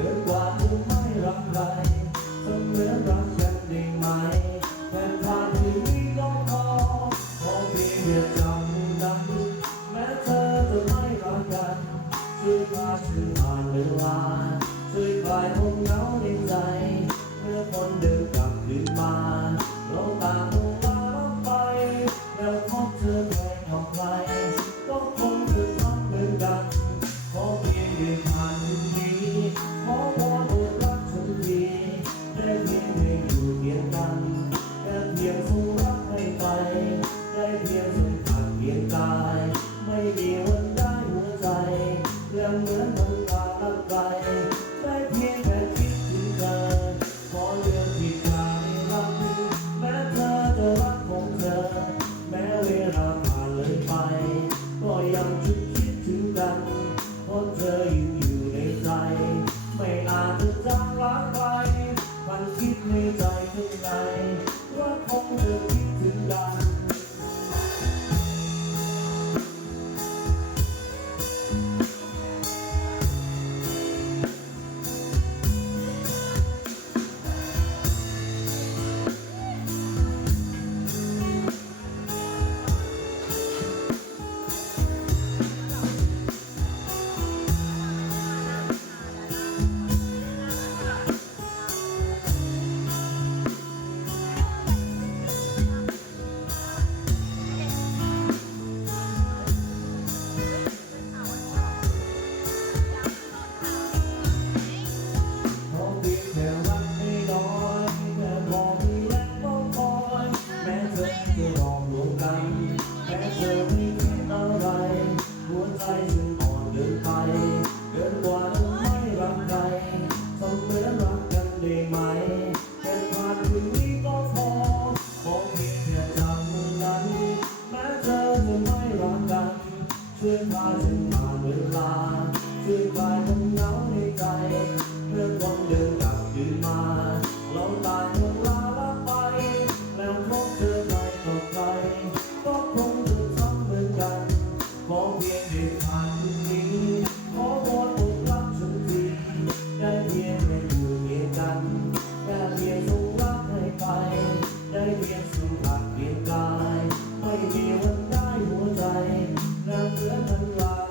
เกิดกว่ารู้ไม่รักใครเสมอรักกันได้ไหมแม้ผ่านชีวิตอพอเพียงจำนั้นแม้เธอจะไม่รักกันช่วยพาฉันผ่าเวลาช่วยคลาย ยังจะคิดถึงกันเพราะเธออยู่อยู่ในใจ ไม่อาจจะจางลางไปรมันคิดในใจข้างใน อนพาฉันผ่านเวลาช่วยคลายความเงาในใจ เพื่อความเดินกลับยืนมาลองต่างคงลาละไป แล้วพบเธอใครต่อใครก็คงเดิะทำเหมือนกัน ขอเพียงได้ผ่านคืนนี้ ขอวอนผมรักฉันทีได้เพียงแค่อยู่เคียงกันแค่เพียงส่งรักให้ไป ได้เพียงสัมผัสเพียนกาย ไม่มีวันได้หัวใจ sunrise.